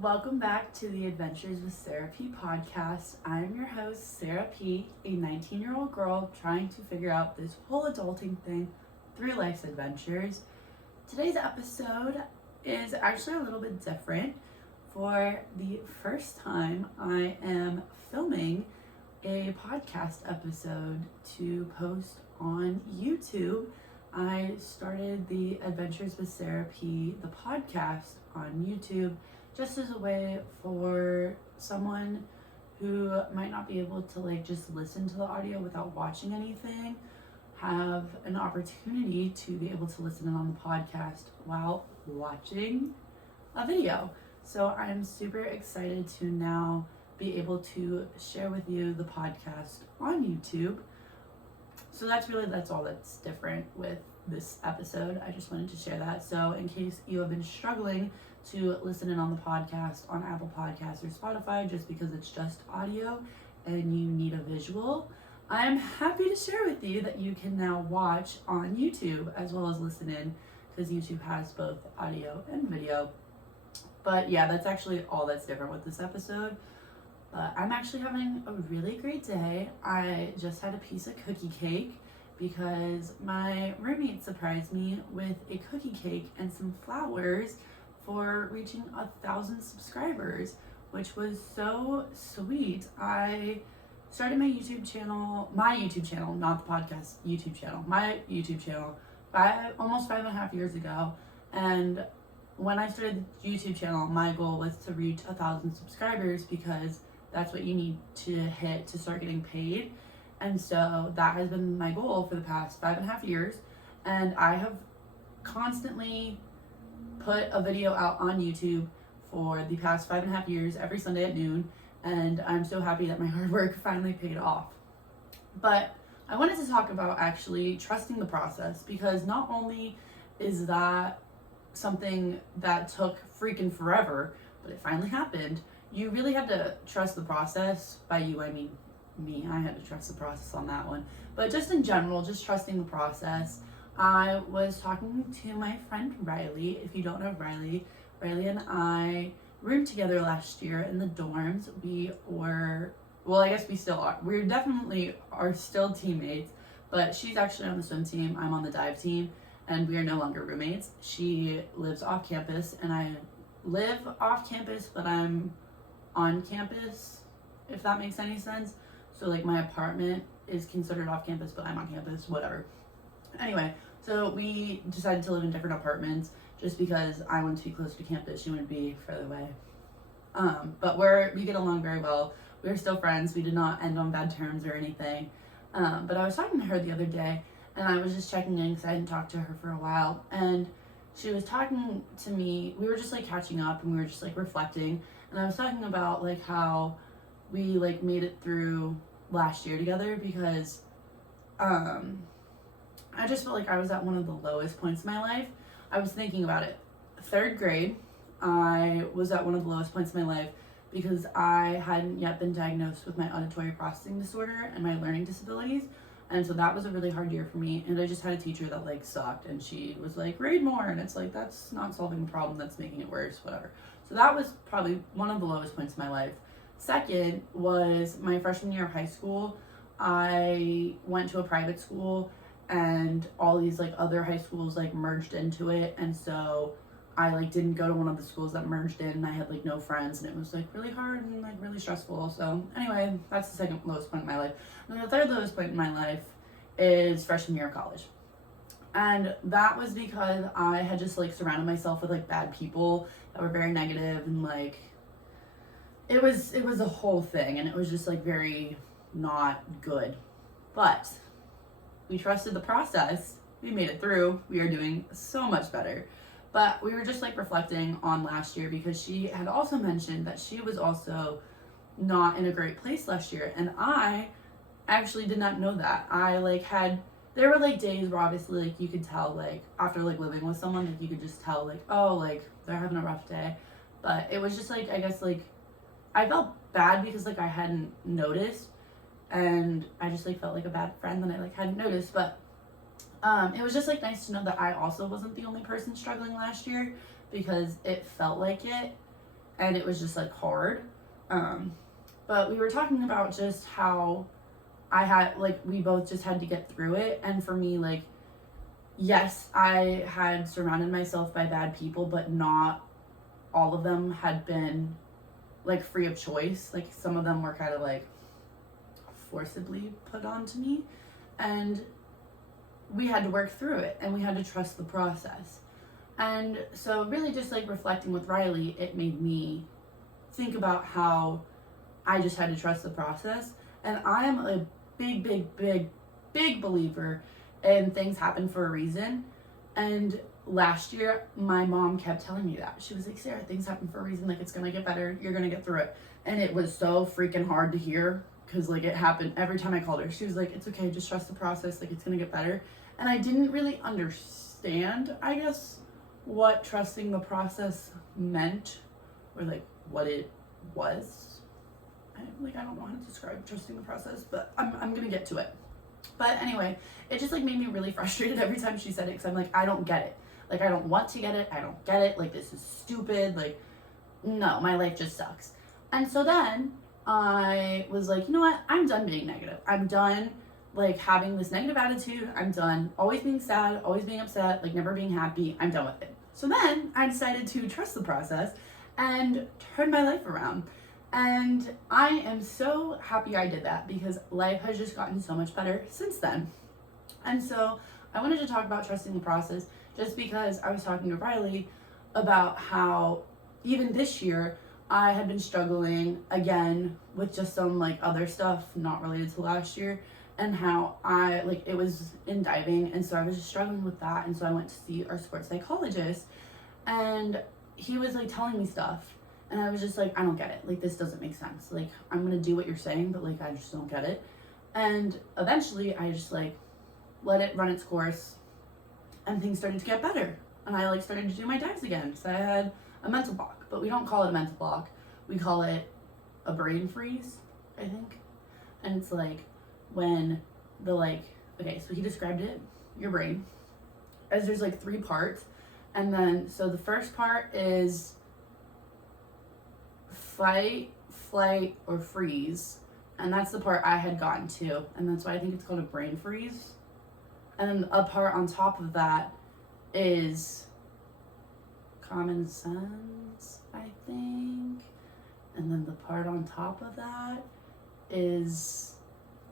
Welcome back to the Adventures with Sara P podcast. I'm your host, Sara P, a 19-year-old girl trying to figure out this whole adulting thing through life's adventures. Today's episode is actually a little bit different. For the first time, I am filming a podcast episode to post on YouTube. I started the Adventures with Sara P, the podcast, on YouTube just as a way for someone who might not be able to just listen to the audio without watching anything, have an opportunity to be able to listen in on the podcast while watching a video. So I'm super excited to now be able to share with you the podcast on YouTube. So that's all that's different with this episode. I just wanted to share that. So in case you have been struggling to listen in on the podcast on Apple Podcasts or Spotify just because it's just audio and you need a visual, I'm happy to share with you that you can now watch on YouTube as well as listen in, because YouTube has both audio and video. But yeah, that's actually all that's different with this episode. But I'm actually having a really great day. I just had a piece of cookie cake because my roommate surprised me with a cookie cake and some flowers for reaching 1,000 subscribers, which was so sweet. I started my YouTube channel, not the podcast YouTube channel, my YouTube channel, almost 5.5 years ago. And when I started the YouTube channel, my goal was to reach 1,000 subscribers because that's what you need to hit to start getting paid. And so that has been my goal for the past 5.5 years. And I have constantly put a video out on YouTube for the past 5.5 years, every Sunday at noon. And I'm so happy that my hard work finally paid off. But I wanted to talk about actually trusting the process, because not only is that something that took freaking forever, but it finally happened. You really had to trust the process. By you, I mean me. I had to trust the process on that one. But just in general, just trusting the process. I was talking to my friend Riley. If you don't know Riley and I roomed together last year in the dorms. We were, well, I guess we still are. We definitely are still teammates, but she's actually on the swim team. I'm on the dive team, and we are no longer roommates. She lives off campus, and I live off campus, but I'm on campus, if that makes any sense. So my apartment is considered off campus, but I'm on campus, whatever. Anyway, so we decided to live in different apartments just because I wanted to be closer to campus. She wouldn't be further away. But we get along very well. We're still friends. We did not end on bad terms or anything. But I was talking to her the other day, and I was just checking in because I hadn't talked to her for a while. And she was talking to me. We were just catching up, and we were just reflecting. And I was talking about how we made it through last year together, because I just felt like I was at one of the lowest points in my life. I was thinking about it. 3rd grade, I was at one of the lowest points in my life because I hadn't yet been diagnosed with my auditory processing disorder and my learning disabilities. And so that was a really hard year for me. And I just had a teacher that sucked, and she was read more. And it's that's not solving the problem, that's making it worse, whatever. So that was probably one of the lowest points in my life. Second was my freshman year of high school. I went to a private school, and all these other high schools merged into it. And so I didn't go to one of the schools that merged in, and I had no friends, and it was really hard and really stressful. So anyway, that's the second lowest point in my life. And the third lowest point in my life is freshman year of college. And that was because I had just surrounded myself with bad people that were very negative, and it was a whole thing, and it was just very not good. But we trusted the process. We made it through. We are doing so much better. But we were just reflecting on last year, because she had also mentioned that she was also not in a great place last year, and I actually did not know that. There were days where obviously you could tell after living with someone, you could just tell they're having a rough day. But it was just I guess I felt bad because I hadn't noticed, and I just felt like a bad friend that I hadn't noticed. But it was just nice to know that I also wasn't the only person struggling last year, because it felt like it. and it was just like hard. But we were talking about just how I had, like, we both just had to get through it. And for me, like, yes, I had surrounded myself by bad people, but not all of them had been like free of choice. Like, some of them were kind of like forcibly put onto me, and we had to work through it, and we had to trust the process. And so really just like reflecting with Riley, it made me think about how I just had to trust the process. And I am a big believer in things happen for a reason. And last year, my mom kept telling me that. She was like, Sarah, things happen for a reason. Like, it's going to get better. You're going to get through it. And it was so freaking hard to hear, because like it happened every time I called her. She was like, it's okay, just trust the process. Like, it's going to get better. And I didn't really understand, I guess, what trusting the process meant, or like what it was. I don't know how to describe trusting the process, but I'm gonna get to it. But anyway, it just like made me really frustrated every time she said it, because I'm like, I don't get it. Like, I don't want to get it. I don't get it. Like, this is stupid. Like, no, my life just sucks. And so then I was like, you know what? I'm done being negative. I'm done like having this negative attitude. I'm done always being sad, always being upset, like never being happy. I'm done with it. So then I decided to trust the process and turn my life around. And I am so happy I did that, because life has just gotten so much better since then. And so I wanted to talk about trusting the process, just because I was talking to Riley about how even this year I had been struggling again with just some like other stuff not related to last year, and how I like it was in diving, and so I was just struggling with that. And so I went to see our sports psychologist, and he was like telling me stuff, and I was just like, I don't get it. Like, this doesn't make sense. Like, I'm gonna do what you're saying, but like I just don't get it. And eventually I just like let it run its course, and things started to get better, and I like started to do my dives again. So I had a mental block, but we don't call it a mental block, we call it a brain freeze, I think. And it's like when the like, okay, so he described it, your brain, as there's like 3 parts. And then, so the first part is fight, flight, or freeze. And that's the part I had gotten to. And that's why I think it's called a brain freeze. And then a part on top of that is common sense, I think. And then the part on top of that is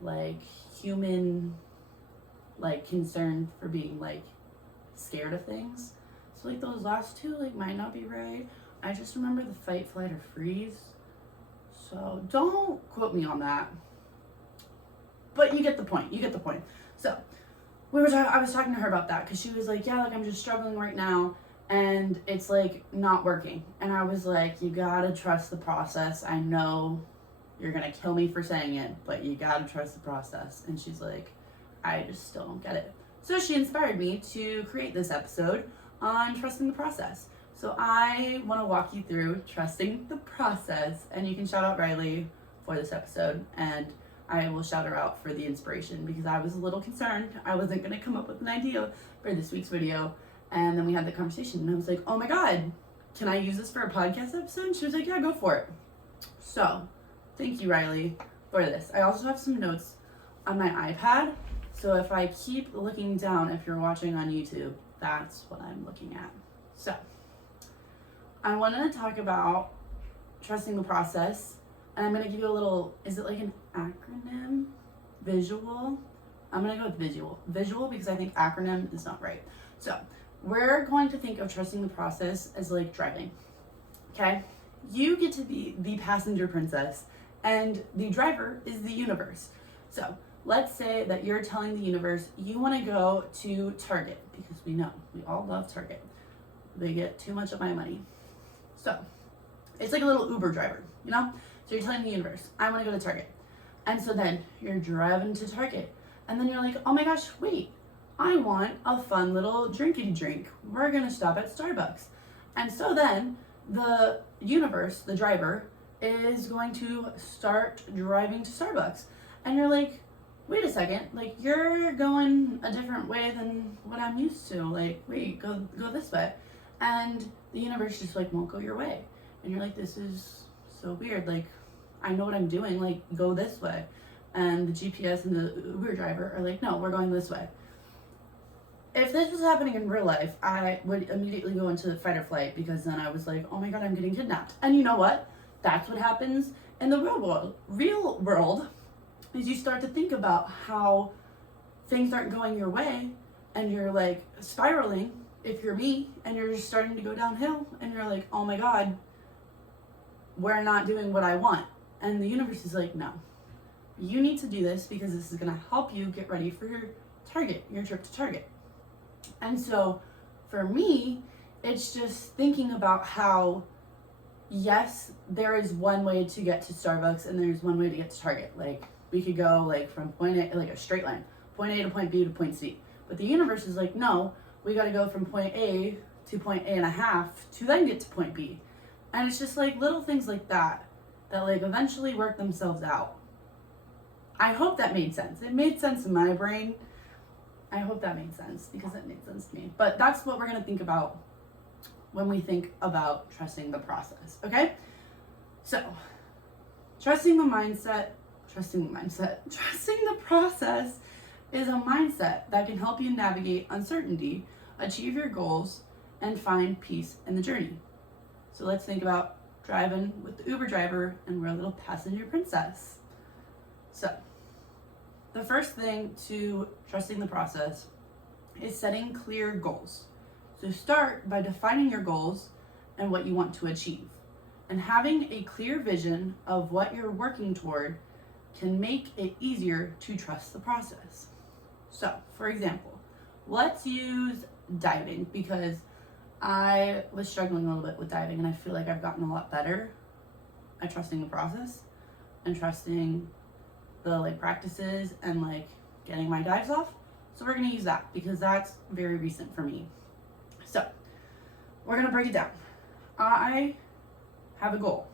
like human, like concern for being like scared of things. So like those last 2 like might not be right. I just remember the fight, flight, or freeze. So don't quote me on that. But you get the point. You get the point. So I was talking to her about that, because she was like, yeah, like I'm just struggling right now, and it's like not working. And I was like, you gotta trust the process. I know you're gonna kill me for saying it, but you gotta trust the process. And she's like, I just still don't get it. So she inspired me to create this episode on trusting the process. So I want to walk you through trusting the process, and you can shout out Riley for this episode, and I will shout her out for the inspiration, because I was a little concerned I wasn't going to come up with an idea for this week's video. And then we had the conversation, and I was like, oh my God, can I use this for a podcast episode? And she was like, yeah, go for it. So thank you, Riley, for this. I also have some notes on my iPad, so if I keep looking down, if you're watching on YouTube, that's what I'm looking at. So I wanted to talk about trusting the process, and I'm going to give you a little, is it like an acronym? Visual? I'm going to go with visual, because I think acronym is not right. So we're going to think of trusting the process as like driving. Okay? You get to be the passenger princess, and the driver is the universe. So let's say that you're telling the universe you want to go to Target, because we know, we all love Target. They get too much of my money. So it's like a little Uber driver, you know? So you're telling the universe, I want to go to Target. And so then you're driving to Target, and then you're like, oh my gosh, wait, I want a fun little drinkity drink. We're going to stop at Starbucks. And so then the universe, the driver, is going to start driving to Starbucks. And you're like, wait a second, like you're going a different way than what I'm used to. Like, wait, go this way. And the universe just like won't go your way. and you're like, this is so weird. Like, I know what I'm doing. Like, go this way. And the GPS and the Uber driver are like, no, we're going this way. If this was happening in real life, I would immediately go into fight or flight, because then I was like, oh my God, I'm getting kidnapped. And you know what? That's what happens in the real world. Real world is you start to think about how things aren't going your way, and you're like spiraling, if you're me, and you're just starting to go downhill, and you're like, oh my God, we're not doing what I want. And the universe is like, no, you need to do this because this is going to help you get ready for your target, your trip to Target. And so for me, it's just thinking about how, yes, there is one way to get to Starbucks and there's one way to get to Target. Like, we could go like from point A, like a straight line, point A to point B to point C. But the universe is like, no, we got to go from point A to point A and a half to then get to point B. And it's just like little things like that like eventually work themselves out. I hope that made sense. It made sense in my brain. I hope that made sense, because it made sense to me. But that's what we're going to think about when we think about trusting the process, okay? So, trusting the process is a mindset that can help you navigate uncertainty, achieve your goals, and find peace in the journey. So let's think about driving with the Uber driver, and we're a little passenger princess. So, the first thing to trusting the process is setting clear goals. So start by defining your goals and what you want to achieve. And having a clear vision of what you're working toward can make it easier to trust the process. So, for example, let's use diving, because I was struggling a little bit with diving, and I feel like I've gotten a lot better at trusting the process and trusting the like practices and like getting my dives off. So we're gonna use that because that's very recent for me. So we're gonna break it down. I have a goal,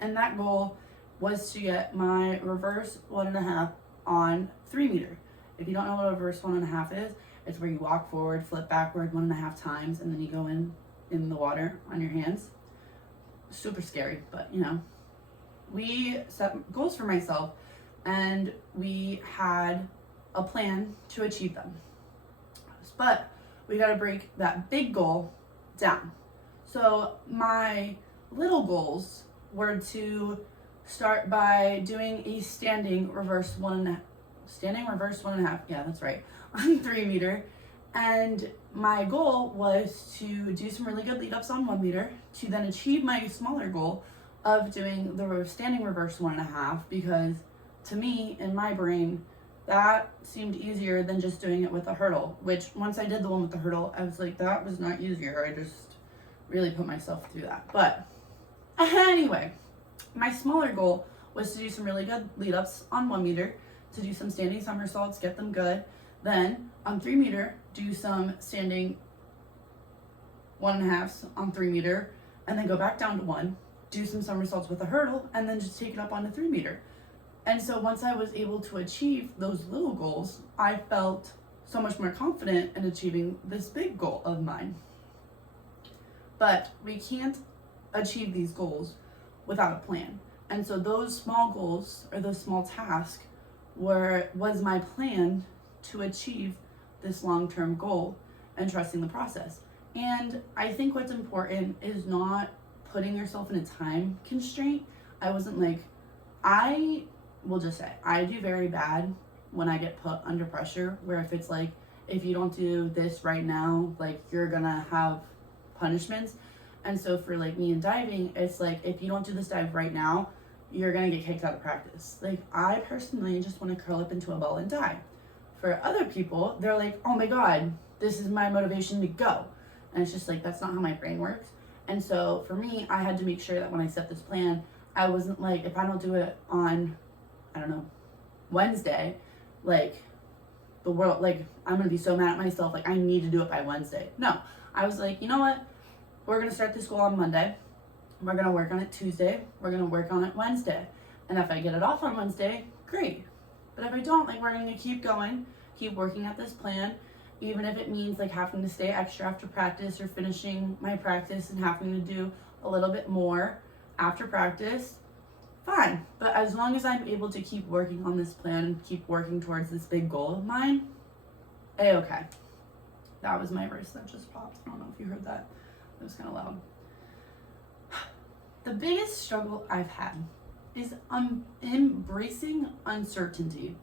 and that goal was to get my reverse 1.5 on 3 meter. If you don't know what a reverse 1.5 is, it's where you walk forward, flip backward 1.5 times, and then you go in the water on your hands. Super scary, but you know, we set goals for myself, and we had a plan to achieve them. But we got to break that big goal down. So my little goals were to start by doing a standing reverse 1.5. Yeah, that's right. On 3 meter. And my goal was to do some really good lead ups on 1 meter to then achieve my smaller goal of doing the standing reverse 1.5, because to me, in my brain, that seemed easier than just doing it with a hurdle, which once I did the one with the hurdle, I was like, that was not easier. I just really put myself through that. But anyway, my smaller goal was to do some really good lead ups on 1 meter, to do some standing somersaults, get them good. Then on 3 meter, do some standing 1.5s on 3 meter, and then go back down to 1, do some somersaults with a hurdle, and then just take it up onto 3 meter. And so once I was able to achieve those little goals, I felt so much more confident in achieving this big goal of mine. But we can't achieve these goals without a plan. And so those small goals, or those small tasks, was my plan to achieve this long-term goal, and trusting the process. And I think what's important is not putting yourself in a time constraint. I wasn't like, I will just say, I do very bad when I get put under pressure, where if it's like, if you don't do this right now, like you're gonna have punishments. And so for like me in diving, it's like, if you don't do this dive right now, you're gonna get kicked out of practice. Like, I personally just want to curl up into a ball and die. For other people, they're like, oh my God, this is my motivation to go. And it's just like, that's not how my brain works. And so for me, I had to make sure that when I set this plan, I wasn't like, if I don't do it on, I don't know, Wednesday, like the world, like I'm gonna be so mad at myself, like I need to do it by Wednesday. No, I was like, you know what? We're gonna start this goal on Monday. We're gonna work on it Tuesday. We're gonna work on it Wednesday. And if I get it off on Wednesday, great. But if I don't, like we're gonna keep going, keep working at this plan. even if it means like having to stay extra after practice or finishing my practice and having to do a little bit more after practice, fine. But as long as I'm able to keep working on this plan and keep working towards this big goal of mine, A-okay. That was my wrist that just popped. I don't know if you heard that. It was kind of loud. The biggest struggle I've had is embracing uncertainty.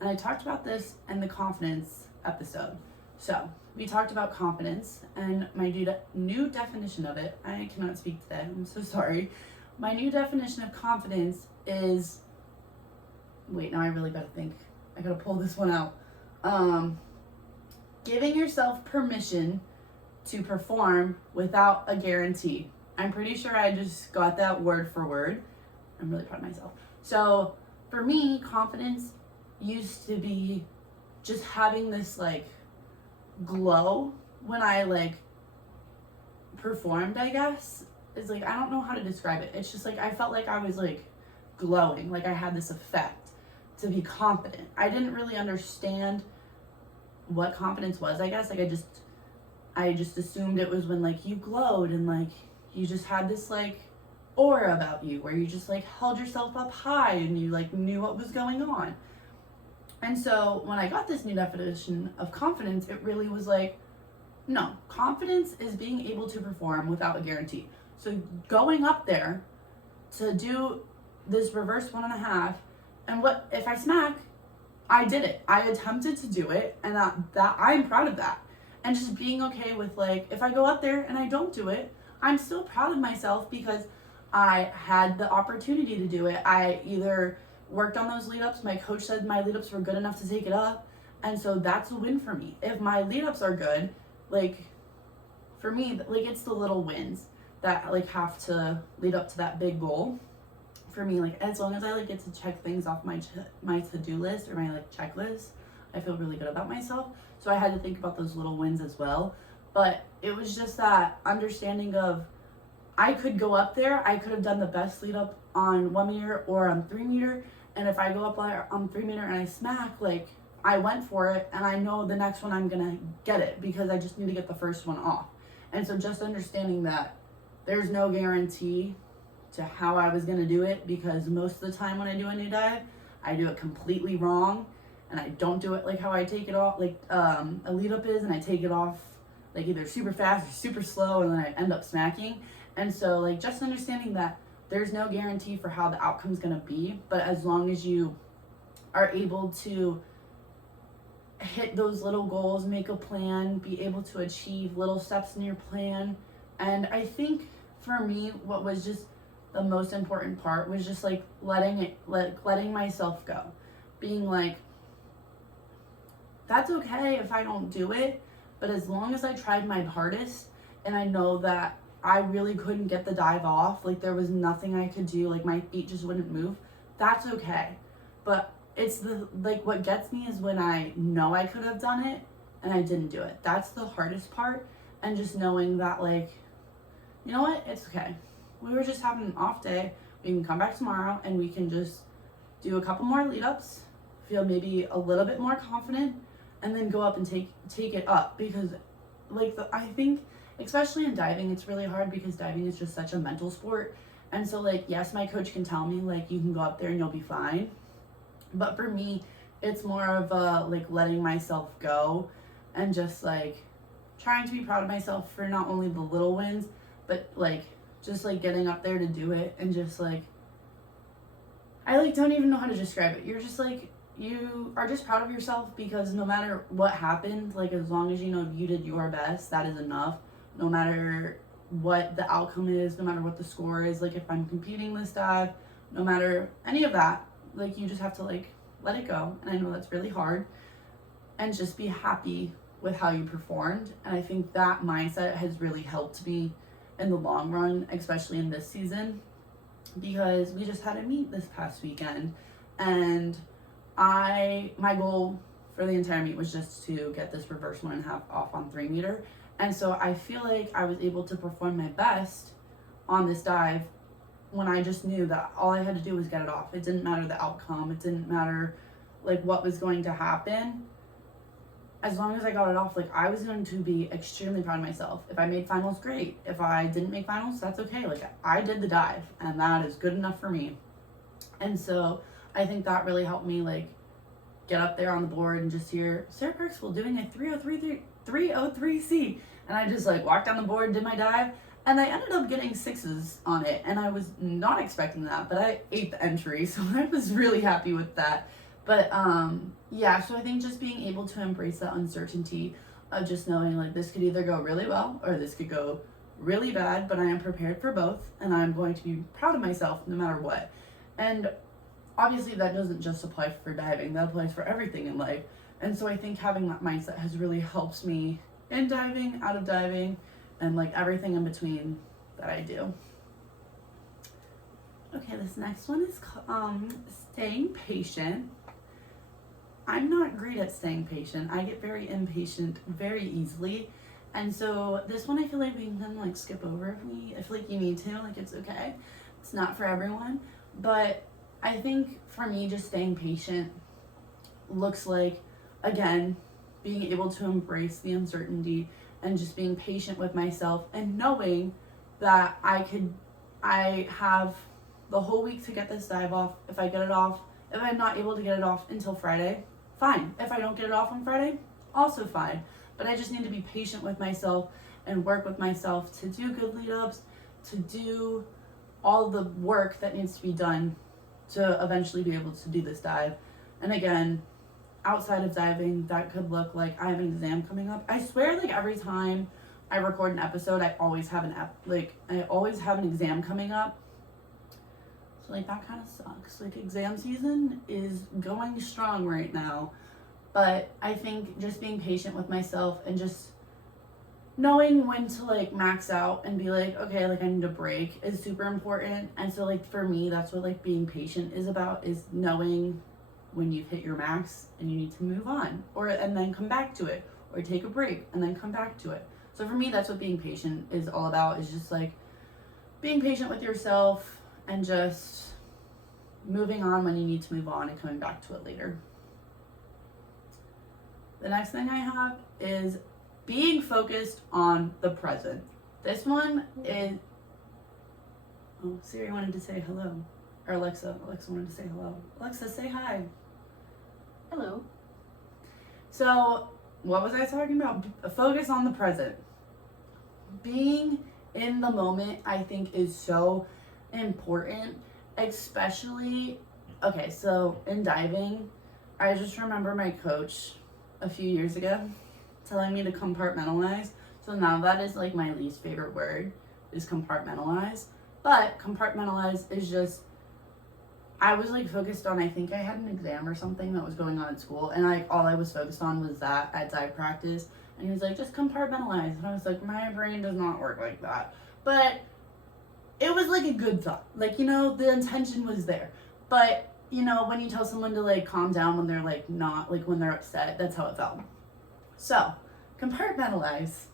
And I talked about this in the confidence episode. So we talked about confidence and my new definition of it. I cannot speak today. I'm so sorry. My new definition of confidence is, wait, now I really gotta think. I gotta pull this one out. Giving yourself permission to perform without a guarantee. I'm pretty sure I just got that word for word. I'm really proud of myself. So for me, confidence used to be just having this like glow when I like performed, I guess. It's like, I don't know how to describe it. It's just like, I felt like I was like glowing, like I had this effect to be confident. I didn't really understand what confidence was, I guess. Like I just assumed it was when like you glowed and like you just had this like aura about you where you just like held yourself up high and you like knew what was going on. And so when I got this new definition of confidence, it really was like, no, confidence is being able to perform without a guarantee. So going up there to do this reverse 1.5, and what if I smack, I did it. I attempted to do it, and that I'm proud of that. And just being okay with like, if I go up there and I don't do it, I'm still proud of myself because I had the opportunity to do it. I either worked on those lead ups. My coach said my lead ups were good enough to take it up. And so that's a win for me. If my lead ups are good, like for me, like it's the little wins that like have to lead up to that big goal. For me, like as long as I like get to check things off my to-do list or my like checklist, I feel really good about myself. So I had to think about those little wins as well. But it was just that understanding of I could go up there, I could have done the best lead up on 1 meter or on 3 meter. And if I go up on 3 meter and I smack, like I went for it and I know the next one I'm gonna get it because I just need to get the first one off. And so just understanding that there's no guarantee to how I was gonna do it, because most of the time when I do a new dive, I do it completely wrong and I don't do it like how I take it off, like a lead up is, and I take it off like either super fast or super slow and then I end up smacking. And so like just understanding that there's no guarantee for how the outcome's gonna be, but as long as you are able to hit those little goals, make a plan, be able to achieve little steps in your plan. And I think for me, what was just the most important part was just like letting myself go, being like, that's okay if I don't do it, but as long as I tried my hardest and I know that I really couldn't get the dive off, like there was nothing I could do, like my feet just wouldn't move, that's okay. But it's the like what gets me is when I know I could have done it and I didn't do it. That's the hardest part. And just knowing that like, you know what, it's okay. We were just having an off day. We can come back tomorrow and we can just do a couple more lead ups, feel maybe a little bit more confident, and then go up and take it up. Because like I think especially in diving, it's really hard because diving is just such a mental sport. And so like, yes, my coach can tell me like you can go up there and you'll be fine. But for me, it's more of a like letting myself go and just like trying to be proud of myself for not only the little wins, but like just like getting up there to do it. And just like, I like don't even know how to describe it. You're just like, you are just proud of yourself because no matter what happened, like as long as you know you did your best, that is enough. No matter what the outcome is, no matter what the score is, like if I'm competing this dive, no matter any of that, like you just have to like let it go. And I know that's really hard, and just be happy with how you performed. And I think that mindset has really helped me in the long run, especially in this season, because we just had a meet this past weekend, and my goal for the entire meet was just to get this reverse 1.5 off on 3 meter. And so I feel like I was able to perform my best on this dive when I just knew that all I had to do was get it off. It didn't matter the outcome. It didn't matter like what was going to happen. as long as I got it off, like, I was going to be extremely proud of myself. If I made finals, great. If I didn't make finals, that's okay. Like, I did the dive, and that is good enough for me. And so I think that really helped me, like, get up there on the board and just hear Sara Parksville doing a 303C. And I just, like, walked down the board, did my dive, and I ended up getting 6s on it. And I was not expecting that, but I ate the entry, so I was really happy with that. But yeah, so I think just being able to embrace that uncertainty of just knowing, like, this could either go really well or this could go really bad, but I am prepared for both, and I'm going to be proud of myself no matter what. And obviously that doesn't just apply for diving, that applies for everything in life. And so I think having that mindset has really helped me in diving, out of diving, and, like, everything in between that I do. Okay, this next one is staying patient. I'm not great at staying patient. I get very impatient very easily. And so this one I feel like we can kind of, like, skip over if I feel like you need to. Like, it's okay. It's not for everyone. But I think for me, just staying patient looks like, again, being able to embrace the uncertainty and just being patient with myself and knowing that I have the whole week to get this dive off. If I get it off, if I'm not able to get it off until Friday, fine. If I don't get it off on Friday, also fine. But I just need to be patient with myself and work with myself to do good lead ups, to do all the work that needs to be done to eventually be able to do this dive. And again, outside of diving, that could look like I have an exam coming up. I swear, like, every time I record an episode, I always have an exam coming up. So, like, that kind of sucks. Like, exam season is going strong right now. But I think just being patient with myself and just knowing when to, like, max out and be like, okay, like, I need a break is super important. And so, like, for me, that's what, like, being patient is about, is knowing when you've hit your max and you need to move on, and then come back to it, or take a break and then come back to it. So for me, that's what being patient is all about, is just, like, being patient with yourself and just moving on when you need to move on and coming back to it later. The next thing I have is being focused on the present. This one is, oh, Siri wanted to say hello. Or Alexa wanted to say hello. Alexa, say hi. Hello. So, what was I talking about? Focus on the present. Being in the moment, I think, is so important, especially, okay, so in diving, I just remember my coach a few years ago telling me to compartmentalize. So now that is, like, my least favorite word, is compartmentalize. But compartmentalize is just, I was, like, focused on, I think I had an exam or something that was going on at school, and, like, all I was focused on was that at dive practice. And he was like, just compartmentalize. And I was like, my brain does not work like that. But it was, like, a good thought. Like, you know, the intention was there. But, you know, when you tell someone to, like, calm down when they're, like, not, like, when they're upset, that's how it felt. So, compartmentalize.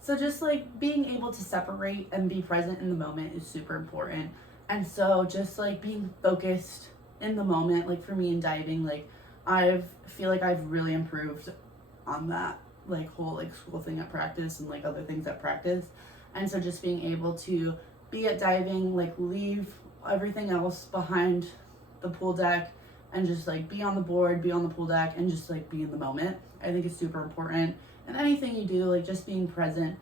So just, like, being able to separate and be present in the moment is super important. And so just, like, being focused in the moment, like, for me in diving, like, I feel like I've really improved on that, like, whole, like, school thing at practice and, like, other things at practice. And so just being able to be at diving, like, leave everything else behind the pool deck and just, like, be on the board, be on the pool deck, and just, like, be in the moment, I think is super important. And anything you do, like, just being present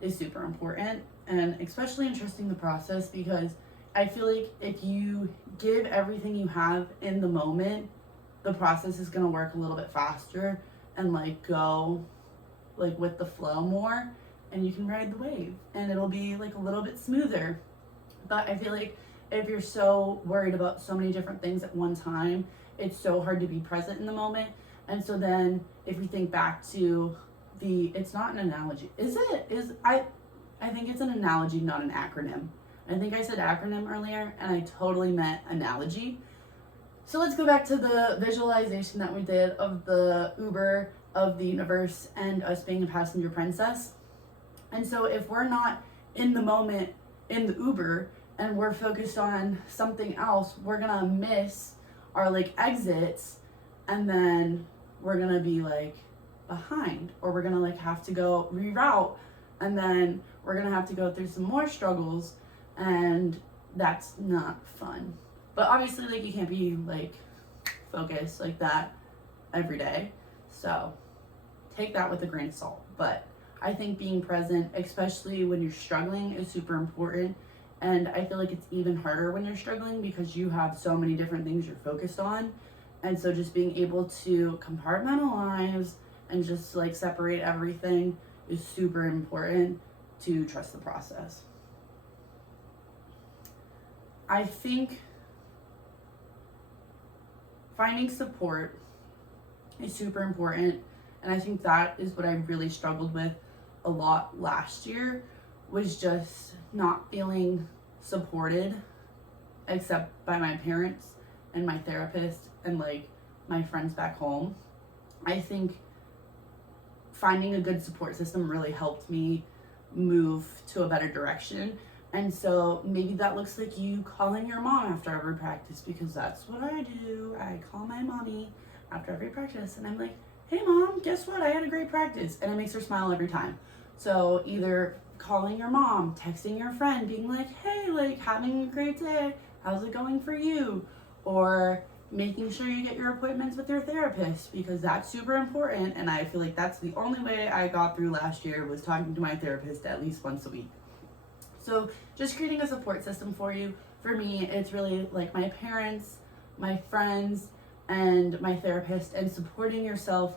is super important, and especially in trusting the process, because I feel like if you give everything you have in the moment, the process is going to work a little bit faster and, like, go, like, with the flow more, and you can ride the wave and it'll be, like, a little bit smoother. But I feel like if you're so worried about so many different things at one time, it's so hard to be present in the moment. And so then if you think back to it's not an analogy. I think it's an analogy, not an acronym. I think I said acronym earlier, and I totally meant analogy. So let's go back to the visualization that we did of the Uber, of the universe, and us being a passenger princess. And so if we're not in the moment in the Uber and we're focused on something else, we're gonna miss our, like, exits, and then we're gonna be, like, behind, or we're gonna like have to go reroute, and then we're gonna have to go through some more struggles, and that's not fun. But obviously, like, you can't be like focused like that every day, so take that with a grain of salt. But I think being present, especially when you're struggling, is super important. And I feel like it's even harder when you're struggling because you have so many different things you're focused on. And so just being able to compartmentalize and just like separate everything is super important to trust the process. I think finding support is super important. And I think that is what I really struggled with a lot last year, was just not feeling supported except by my parents and my therapist and like my friends back home. I think finding a good support system really helped me move to a better direction. And so maybe that looks like you calling your mom after every practice, because that's what I do. I call my mommy after every practice and I'm like, hey mom, guess what? I had a great practice. And it makes her smile every time. So either calling your mom, texting your friend, being like, hey, like, having a great day, how's it going for you? Or making sure you get your appointments with your therapist, because that's super important. And I feel like that's the only way I got through last year, was talking to my therapist at least once a week. So just creating a support system for you. For me, it's really like my parents, my friends, and my therapist, and surrounding yourself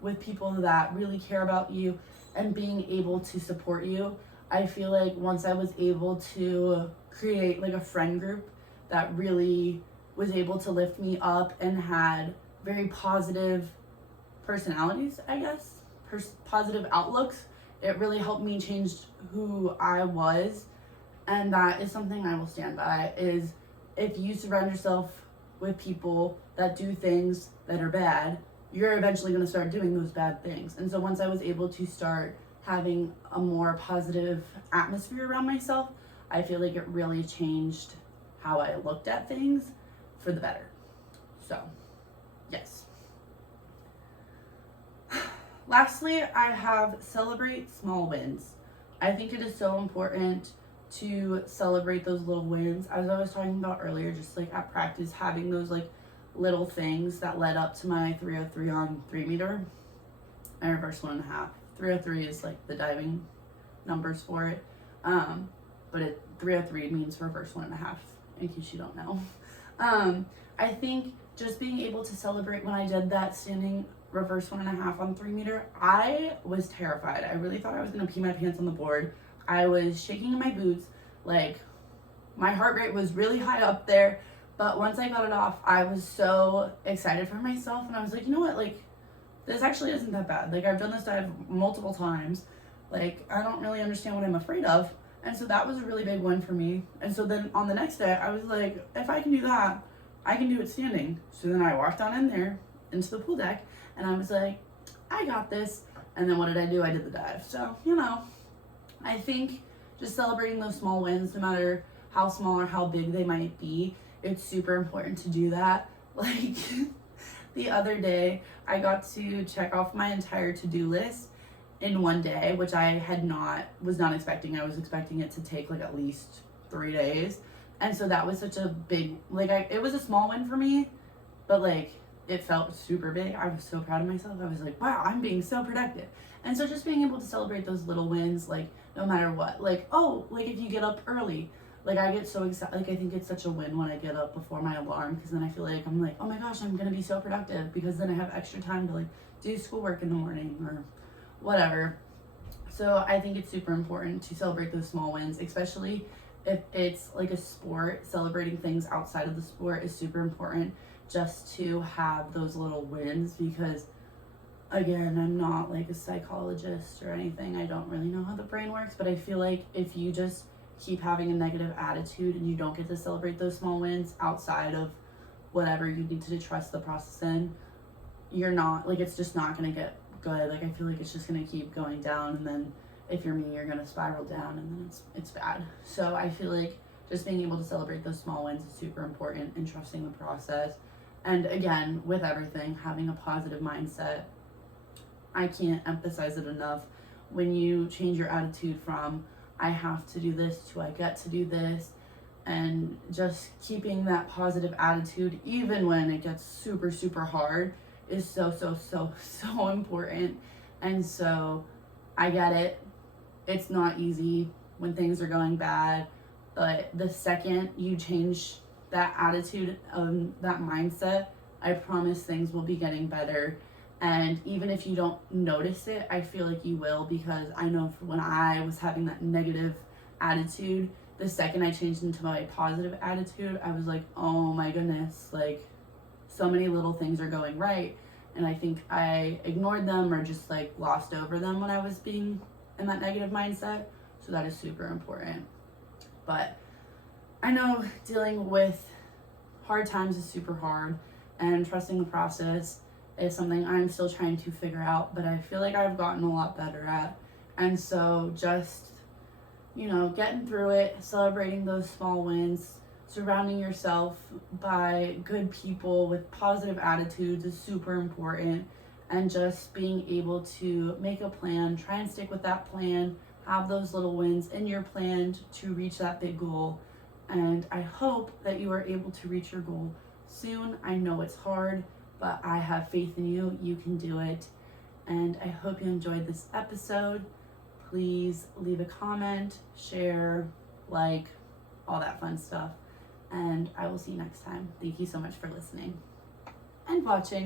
with people that really care about you and being able to support you. I feel like once I was able to create like a friend group that really was able to lift me up and had very positive personalities, I guess, positive outlooks, it really helped me change who I was. And that is something I will stand by, is if you surround yourself with people that do things that are bad, you're eventually going to start doing those bad things. And so once I was able to start having a more positive atmosphere around myself, I feel like it really changed how I looked at things for the better. So, yes. Lastly, I have celebrate small wins. I think it is so important to celebrate those little wins. As I was talking about earlier, just like at practice, having those like little things that led up to my 303 on 3 meter. I reversed 1.5. 303 is like the diving numbers for it. But 303 means reverse 1.5, in case you don't know. I think just being able to celebrate when I did that standing reverse 1.5 on 3 meter, I was terrified. I really thought I was gonna pee my pants on the board. I was shaking in my boots, like my heart rate was really high up there. But once I got it off, I was so excited for myself, and I was like, you know what, like, this actually isn't that bad. Like, I've done this dive multiple times. Like, I don't really understand what I'm afraid of. And so that was a really big win for me. And so then on the next day, I was like, if I can do that, I can do it standing. So then I walked on in there into the pool deck, and I was like, I got this. And then what did I do? I did the dive. So, you know, I think just celebrating those small wins, no matter how small or how big they might be, it's super important to do that. Like, the other day, I got to check off my entire to-do list in one day, which I was not expecting. I was expecting it to take like at least 3 days. And so that was such a big, like, it was a small win for me, but like, it felt super big. I was so proud of myself. I was like, wow, I'm being so productive. And so just being able to celebrate those little wins, like, no matter what, like, oh, like if you get up early, like, I get so excited. Like, I think it's such a win when I get up before my alarm, because then I feel like I'm like, oh my gosh, I'm gonna be so productive, because then I have extra time to like do schoolwork in the morning or whatever. So I think it's super important to celebrate those small wins, especially if it's like a sport. Celebrating things outside of the sport is super important, just to have those little wins, because again, I'm not like a psychologist or anything. I don't really know how the brain works, but I feel like if you just keep having a negative attitude and you don't get to celebrate those small wins outside of whatever you need to trust the process in, you're not, like, it's just not going to get good. Like, I feel like it's just going to keep going down, and then if you're me, you're going to spiral down, and then it's bad. So I feel like just being able to celebrate those small wins is super important, and trusting the process. And again, with everything, having a positive mindset, I can't emphasize it enough. When you change your attitude from I have to do this to I get to do this, and just keeping that positive attitude even when it gets super, super hard is so, so, so, so important. And so I get it. It's not easy when things are going bad, but the second you change that attitude, that mindset, I promise things will be getting better. And even if you don't notice it, I feel like you will, because I know when I was having that negative attitude, the second I changed into my positive attitude, I was like, oh my goodness, like so many little things are going right. And I think I ignored them or just like glossed over them when I was being in that negative mindset. So that is super important. But I know dealing with hard times is super hard, and trusting the process is something I'm still trying to figure out, but I feel like I've gotten a lot better at. And so just, getting through it, celebrating those small wins, surrounding yourself by good people with positive attitudes is super important. And just being able to make a plan, try and stick with that plan, have those little wins in your plan to reach that big goal. And I hope that you are able to reach your goal soon. I know it's hard, but I have faith in you. You can do it. And I hope you enjoyed this episode. Please leave a comment, share, like, all that fun stuff. And I will see you next time. Thank you so much for listening and watching.